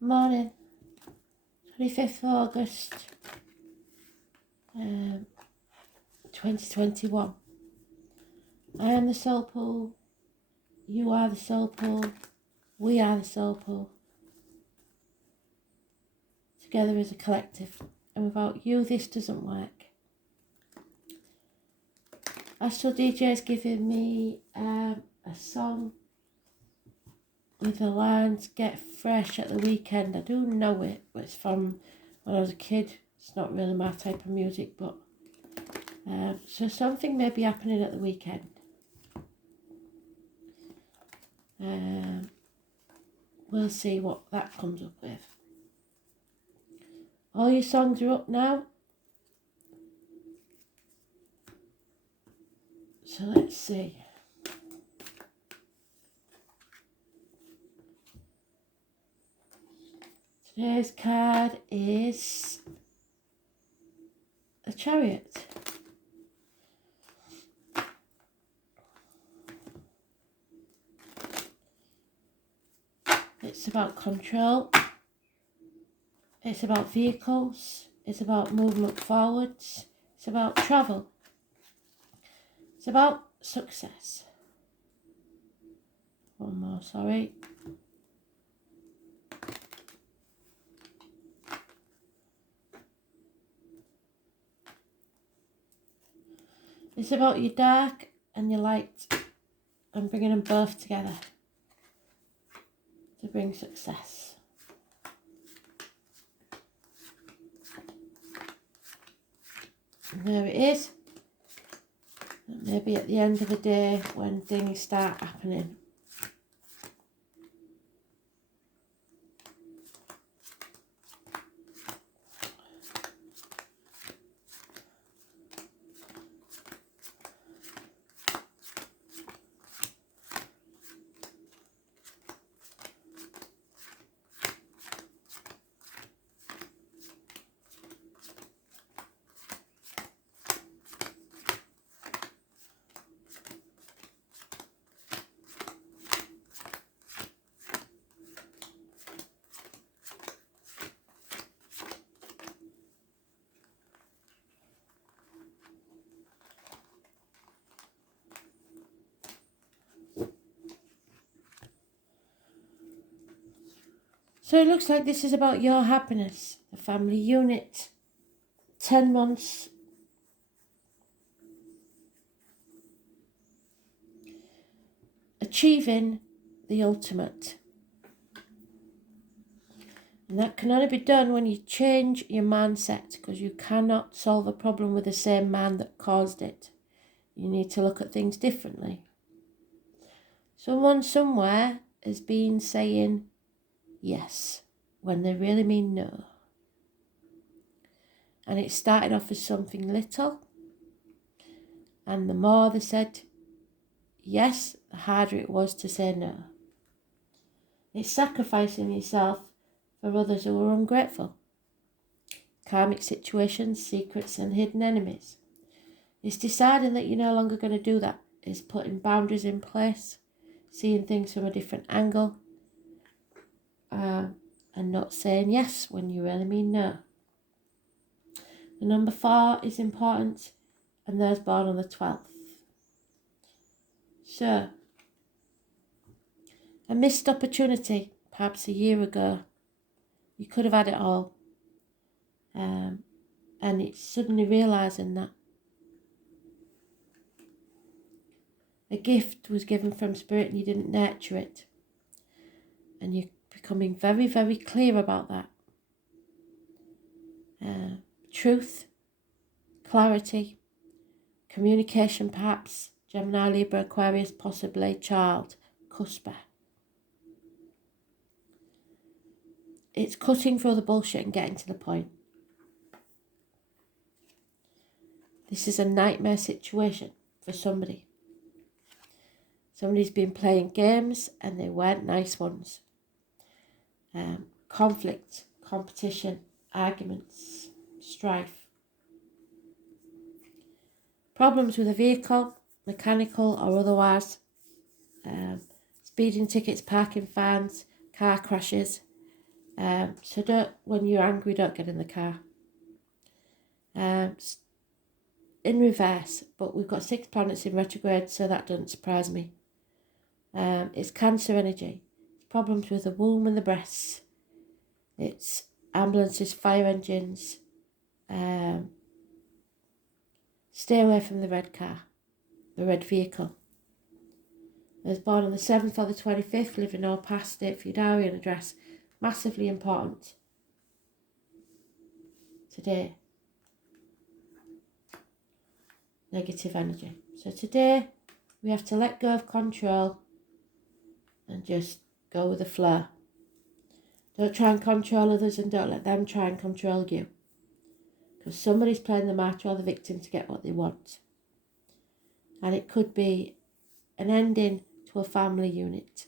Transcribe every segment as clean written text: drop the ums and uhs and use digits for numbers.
Morning, 25th of August, 2021. I am the soul pool, you are the soul pool, we are the soul pool, together as a collective, and without you this doesn't work. Astral DJ has given me a song with the lines "Get Fresh at the Weekend." I do know it, but it's from when I was a kid. It's not really my type of music, but so something may be happening at the weekend. We'll see what that comes up with. All your songs are up now. So let's see. Today's card is a Chariot. It's about control. It's about vehicles. It's about movement forwards. It's about travel. It's about success. One more, sorry. It's about your dark and your light and bringing them both together to bring success. And there it is. Maybe at the end of the day when things start happening. So it looks like this is about your happiness, the family unit, 10 months, achieving the ultimate. And that can only be done when you change your mindset, because you cannot solve a problem with the same mind that caused it. You need to look at things differently. Someone somewhere has been saying yes when they really mean no. And it started off as something little, and the more they said yes, the harder it was to say no. It's sacrificing yourself for others who are ungrateful. Karmic situations, secrets and hidden enemies. It's deciding that you're no longer going to do that. It's putting boundaries in place, seeing things from a different angle, and not saying yes when you really mean no. The number 4 is important, and those born on the 12th. So, a missed opportunity, perhaps a year ago. You could have had it all. And it's suddenly realising that a gift was given from Spirit and you didn't nurture it. And you're becoming very, very clear about that. Truth, clarity, communication perhaps, Gemini, Libra, Aquarius, possibly, child, cusper. It's cutting through the bullshit and getting to the point. This is a nightmare situation for somebody. Somebody's been playing games and they weren't nice ones. Conflict, competition, arguments, strife. Problems with a vehicle, mechanical or otherwise. Speeding tickets, parking fines, car crashes. So don't, when you're angry, don't get in the car. In reverse, but we've got 6 planets in retrograde, so that doesn't surprise me. It's Cancer energy. It's problems with the womb and the breasts. It's ambulances, fire engines. Stay away from the red car, the red vehicle. I was born on the 7th or the 25th, living or past date for your diary and address. Massively important today. Negative energy. So today we have to let go of control and just go with the flow. Don't try and control others and don't let them try and control you. Because somebody's playing the martyr or the victim to get what they want. And it could be an ending to a family unit.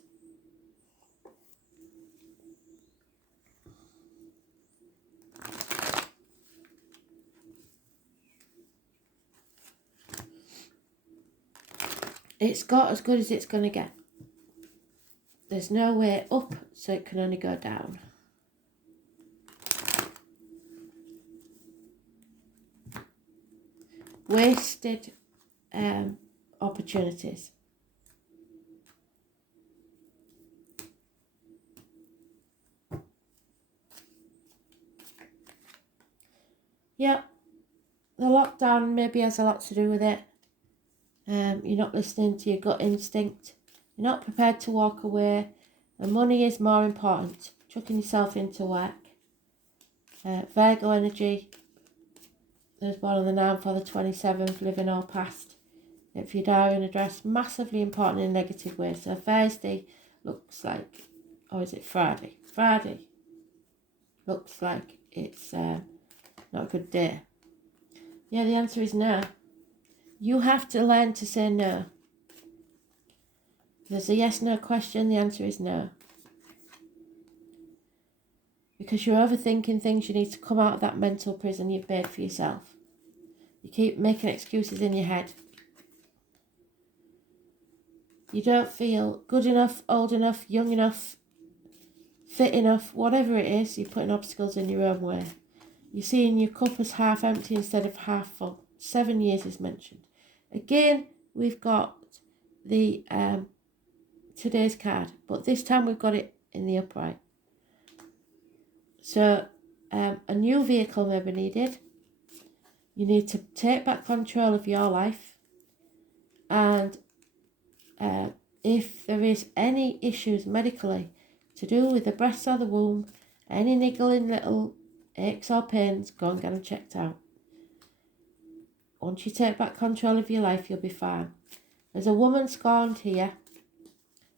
It's got as good as it's going to get. There's no way up, so it can only go down. Wasted opportunities. Yeah, the lockdown maybe has a lot to do with it. You're not listening to your gut instinct. You're not prepared to walk away. And money is more important. Chucking yourself into work. Virgo energy. There's born on the 9th or the 27th, living or past. If your diary and address, massively important in a negative way. So Thursday looks like, or is it Friday? Friday looks like it's not a good day. Yeah, the answer is no. You have to learn to say no. There's a yes/no question, the answer is no. Because you're overthinking things, you need to come out of that mental prison you've made for yourself. You keep making excuses in your head. You don't feel good enough, old enough, young enough, fit enough, whatever it is, you're putting obstacles in your own way. You're seeing your cup as half empty instead of half full. 7 years is mentioned. Again, we've got the today's card, but this time we've got it in the upright. So a new vehicle may be needed. You need to take back control of your life, and if there is any issues medically to do with the breasts or the womb, any niggling little aches or pains, go and get them checked out. Once you take back control of your life, you'll be fine. There's a woman scorned here,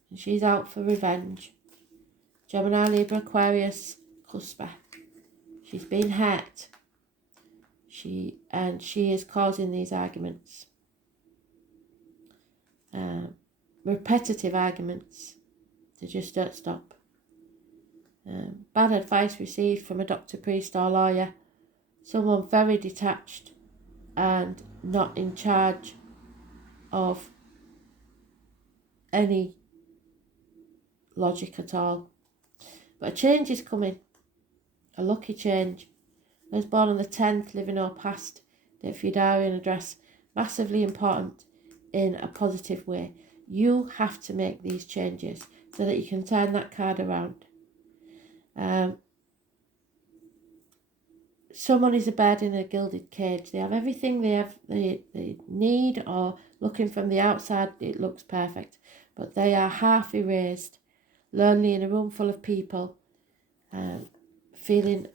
and she's out for revenge. Gemini, Libra, Aquarius, Cuspa. She's been hurt. She is causing these arguments. Repetitive arguments. They just don't stop. Bad advice received from a doctor, priest or lawyer. Someone very detached and not in charge of any logic at all. But a change is coming. A lucky change. I was born on the 10th, living or past. Date for your diary and address. Massively important in a positive way. You have to make these changes so that you can turn that card around. Someone is a bird in a gilded cage. They have everything they need, or looking from the outside it looks perfect, but they are half erased, lonely in a room full of people, feeling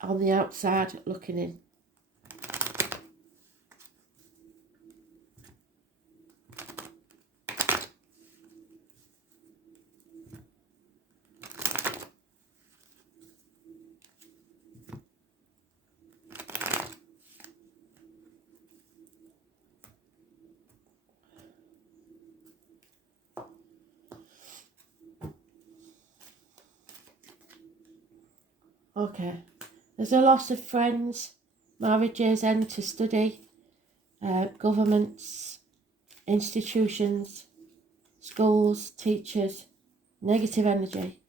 on the outside looking in. Okay, there's a loss of friends, marriages, end to study, governments, institutions, schools, teachers, negative energy.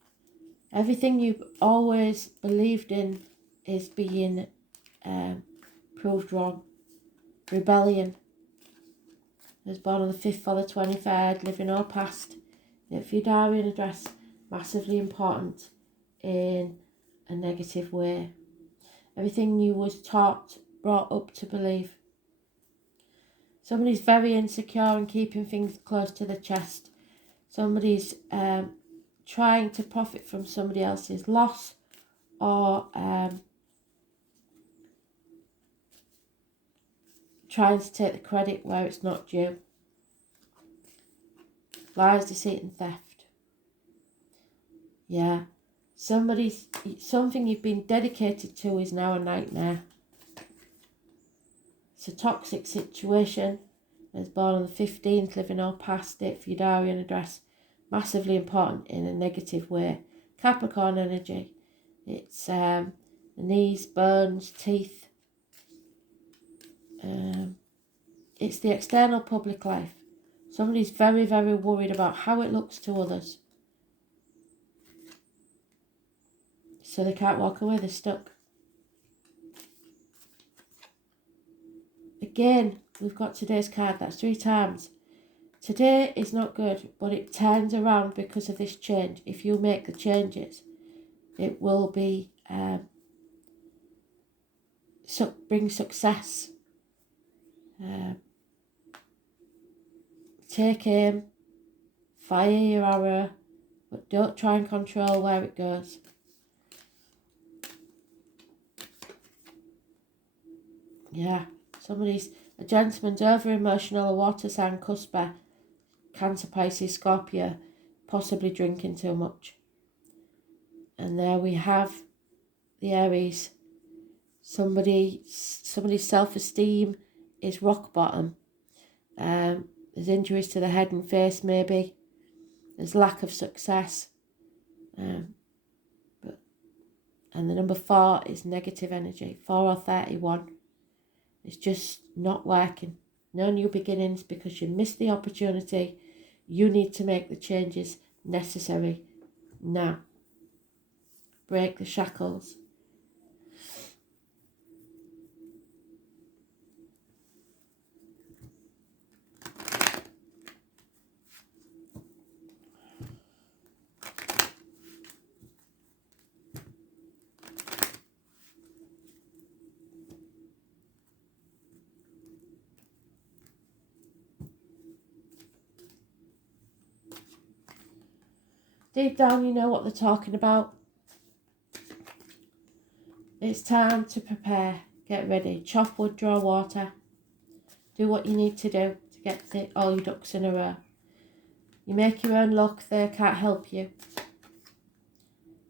Everything you've always believed in is being proved wrong. Rebellion. I was born on the 5th or the 23rd, living all past. If your diary and address, massively important in a negative way. Everything you was taught, brought up to believe. Somebody's very insecure and keeping things close to the chest. Somebody's trying to profit from somebody else's loss, or trying to take the credit where it's not due. Lies, deceit and theft. Yeah. Something you've been dedicated to is now a nightmare. It's a toxic situation. I was born on the 15th, living all past it for your diary and address. Massively important in a negative way. Capricorn energy. It's the knees, bones, teeth. It's the external public life. Somebody's very, very worried about how it looks to others. So they can't walk away, they're stuck. Again, we've got today's card, that's 3 times. Today is not good, but it turns around because of this change. If you make the changes, it will be bring success. Take aim, fire your arrow, but don't try and control where it goes. Yeah, a gentleman's over emotional, a water sign, cusper, Cancer, Pisces, Scorpio, possibly drinking too much. And there we have the Aries. Somebody's self-esteem is rock bottom. There's injuries to the head and face maybe. There's lack of success. And the number 4 is negative energy. 4 or 31. It's just not working. No new beginnings because you missed the opportunity. You need to make the changes necessary now. Break the shackles. Deep down, you know what they're talking about. It's time to prepare. Get ready. Chop wood, draw water. Do what you need to do to get all your ducks in a row. You make your own luck. They can't help you.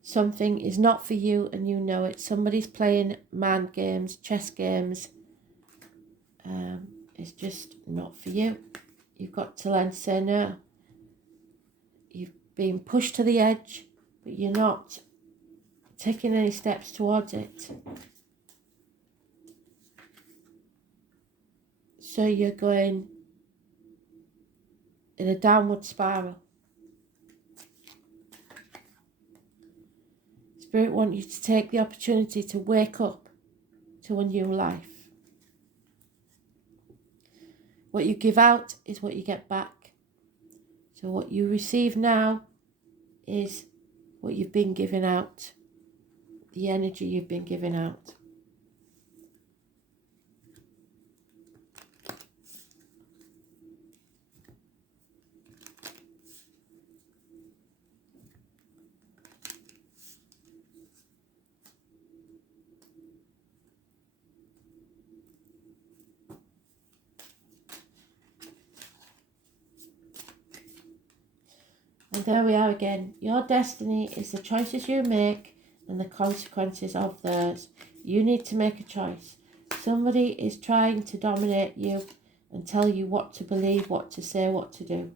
Something is not for you and you know it. Somebody's playing mind games, chess games. It's just not for you. You've got to learn to say no. You've been pushed to the edge, but you're not taking any steps towards it. So you're going in a downward spiral. Spirit wants you to take the opportunity to wake up to a new life. What you give out is what you get back. So what you receive now is what you've been giving out, the energy you've been giving out. And there we are again. Your destiny is the choices you make and the consequences of those. You need to make a choice. Somebody is trying to dominate you and tell you what to believe, what to say, what to do.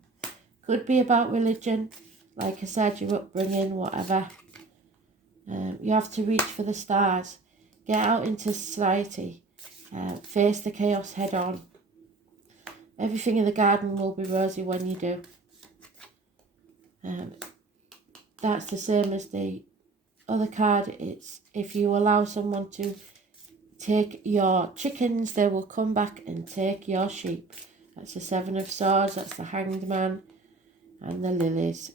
Could be about religion, like I said, your upbringing, whatever. You have to reach for the stars. Get out into society. Face the chaos head on. Everything in the garden will be rosy when you do. That's the same as the other card, it's if you allow someone to take your chickens, they will come back and take your sheep. That's the Seven of Swords, that's the Hanged Man, and the Lilies.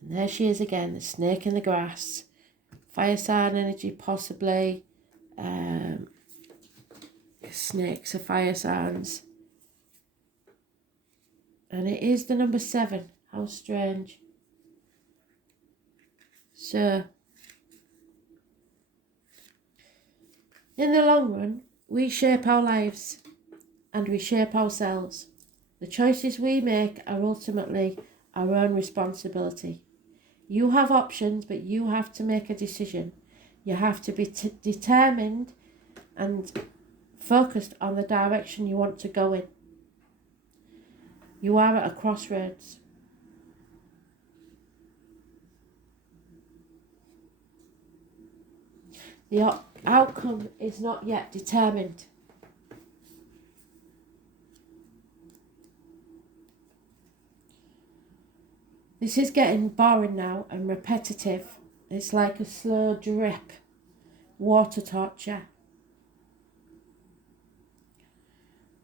And there she is again, the snake in the grass. Fire sign energy, possibly. Snakes are fire signs. And it is the number 7. How strange. So, in the long run, we shape our lives and we shape ourselves. The choices we make are ultimately our own responsibility. You have options, but you have to make a decision. You have to be determined and focused on the direction you want to go in. You are at a crossroads. The outcome is not yet determined. This is getting boring now and repetitive. It's like a slow drip, water torture.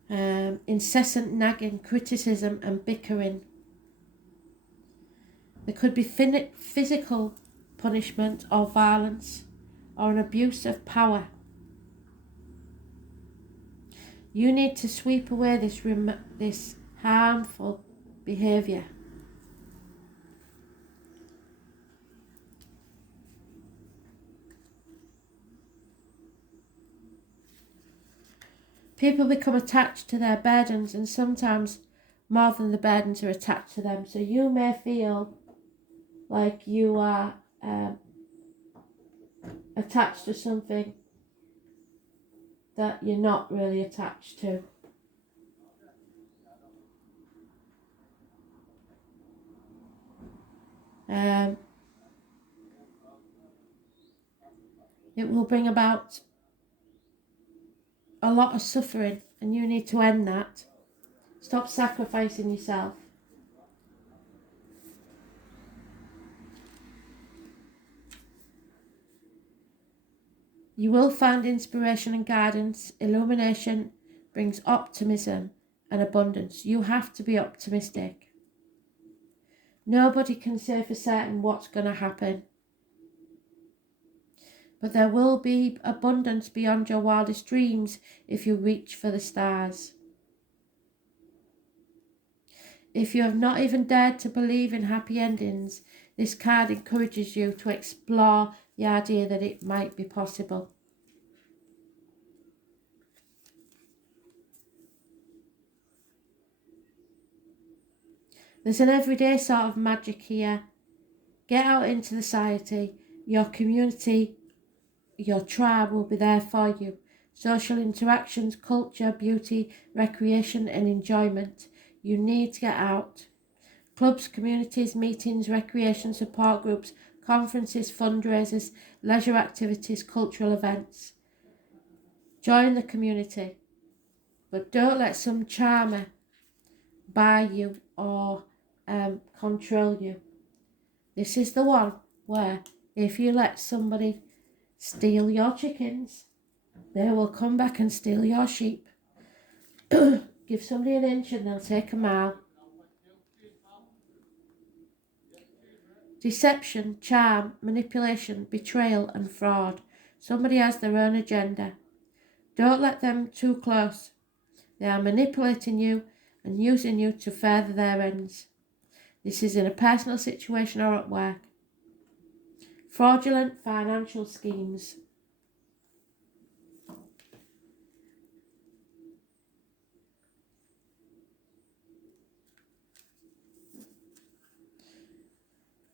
Incessant nagging, criticism and bickering. There could be physical punishment or violence or an abuse of power. You need to sweep away this harmful behaviour. People become attached to their burdens, and sometimes more than the burdens are attached to them. So you may feel like you are attached to something that you're not really attached to. It will bring about a lot of suffering, and you need to end that. Stop sacrificing yourself. You will find inspiration and guidance. Illumination brings optimism and abundance. You have to be optimistic. Nobody can say for certain what's going to happen. But there will be abundance beyond your wildest dreams if you reach for the stars. If you have not even dared to believe in happy endings, this card encourages you to explore the idea that it might be possible. There's an everyday sort of magic here. Get out into society. Your community, your tribe will be there for you. Social interactions, culture, beauty, recreation and enjoyment. You need to get out. Clubs, communities, meetings, recreation support groups, conferences, fundraisers, leisure activities, cultural events. Join the community, but don't let some charmer buy you or control you. This is the one where if you let somebody steal your chickens, they will come back and steal your sheep. Give somebody an inch and they'll take a mile. Deception, charm, manipulation, betrayal and fraud. Somebody has their own agenda. Don't let them too close. They are manipulating you and using you to further their ends. This is in a personal situation or at work. Fraudulent financial schemes.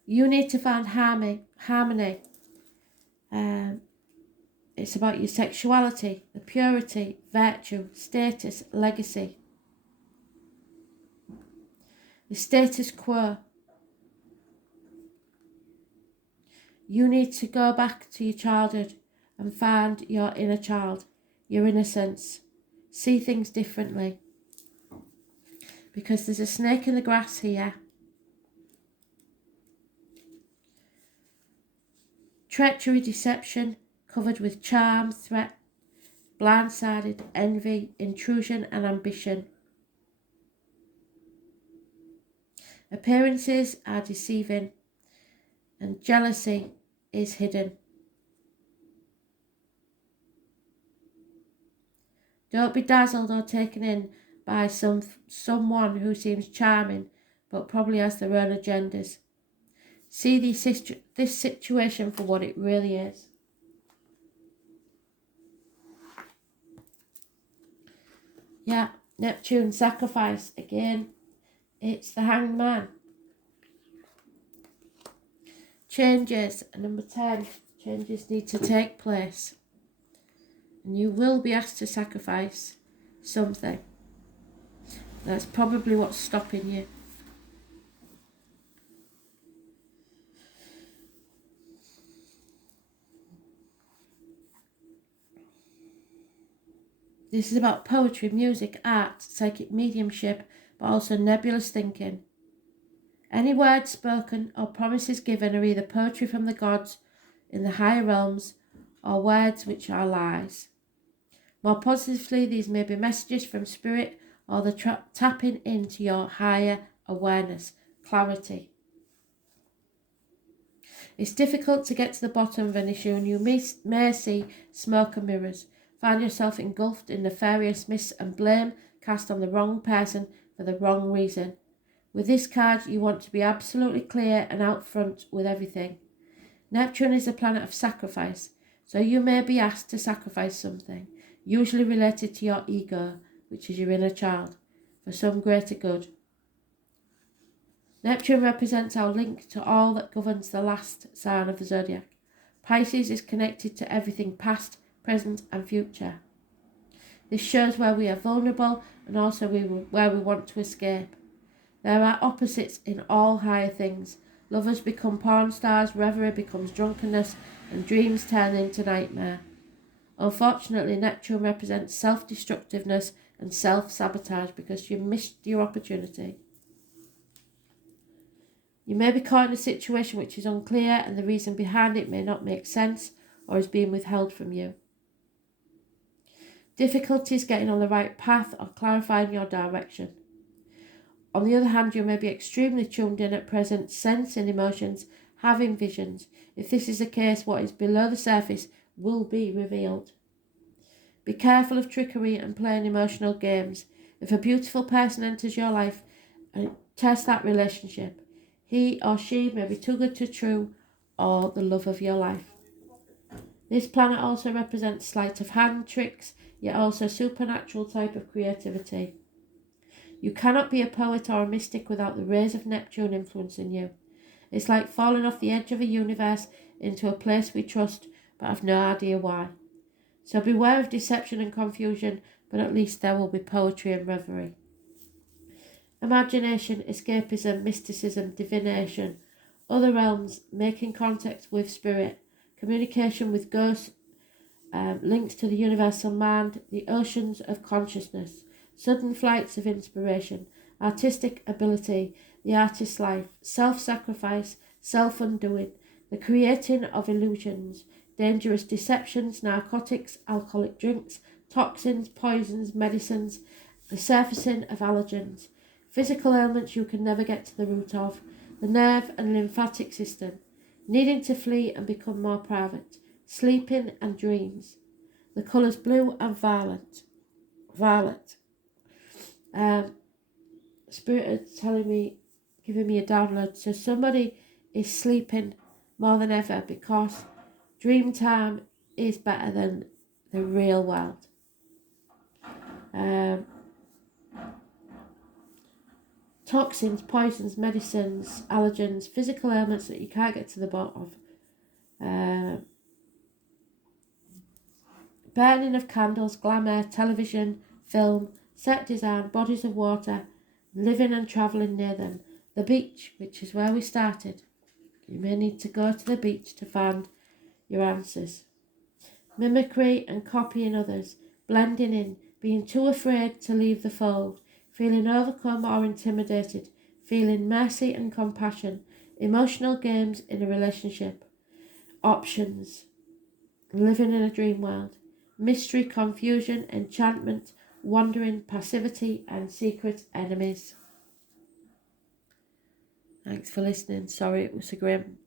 You need to find harmony. It's about your sexuality, the purity, virtue, status, legacy. The status quo. You need to go back to your childhood and find your inner child, your innocence. See things differently. Because there's a snake in the grass here. treachery, deception, covered with charm, threat, blindsided, envy, intrusion and ambition. Appearances are deceiving and jealousy is hidden. Don't be dazzled or taken in by someone who seems charming but probably has their own agendas. See this situation for what it really is. Yeah, Neptune sacrifice again. It's the Hanged Man. Changes, number 10, changes need to take place. And you will be asked to sacrifice something. That's probably what's stopping you. This is about poetry, music, art, psychic mediumship, but also nebulous thinking. Any words spoken or promises given are either poetry from the gods in the higher realms or words which are lies. More positively, these may be messages from spirit or the tapping into your higher awareness, clarity. It's difficult to get to the bottom of an issue and you may see smoke and mirrors. Find yourself engulfed in nefarious myths and blame cast on the wrong person for the wrong reason. With this card, you want to be absolutely clear and out front with everything. Neptune is a planet of sacrifice, so you may be asked to sacrifice something, usually related to your ego, which is your inner child, for some greater good. Neptune represents our link to all that governs the last sign of the zodiac. Pisces is connected to everything past, present and future. This shows where we are vulnerable and also where we want to escape. There are opposites in all higher things. Lovers become porn stars, reverie becomes drunkenness, and dreams turn into nightmare. Unfortunately, Neptune represents self-destructiveness and self-sabotage because you missed your opportunity. You may be caught in a situation which is unclear and the reason behind it may not make sense or is being withheld from you. Difficulties getting on the right path or clarifying your direction. On the other hand, you may be extremely tuned in at present, sensing emotions, having visions. If this is the case, what is below the surface will be revealed. Be careful of trickery and playing emotional games. If a beautiful person enters your life, test that relationship. He or she may be too good to true or the love of your life. This planet also represents sleight of hand tricks, yet also supernatural type of creativity. You cannot be a poet or a mystic without the rays of Neptune influencing you. It's like falling off the edge of a universe into a place we trust but have no idea why. So beware of deception and confusion, but at least there will be poetry and reverie. Imagination, escapism, mysticism, divination, other realms, making contact with spirit, communication with ghosts, links to the universal mind, the oceans of consciousness, sudden flights of inspiration, artistic ability, the artist's life, self-sacrifice, self-undoing, the creating of illusions, dangerous deceptions, narcotics, alcoholic drinks, toxins, poisons, medicines, the surfacing of allergens, physical ailments you can never get to the root of, the nerve and lymphatic system, needing to flee and become more private, sleeping and dreams, the colours blue and violet. Spirit is telling me, giving me a download. So somebody is sleeping more than ever because dream time is better than the real world. Toxins, poisons, medicines, allergens, physical ailments that you can't get to the bottom of. Burning of candles, glamour, television, film, set design, bodies of water, living and travelling near them. The beach, which is where we started. You may need to go to the beach to find your answers. Mimicry and copying others, blending in, being too afraid to leave the fold, feeling overcome or intimidated, feeling mercy and compassion, emotional games in a relationship. options, living in a dream world, mystery, confusion, enchantment, wandering, passivity, and secret enemies. Thanks for listening. Sorry it was so grim.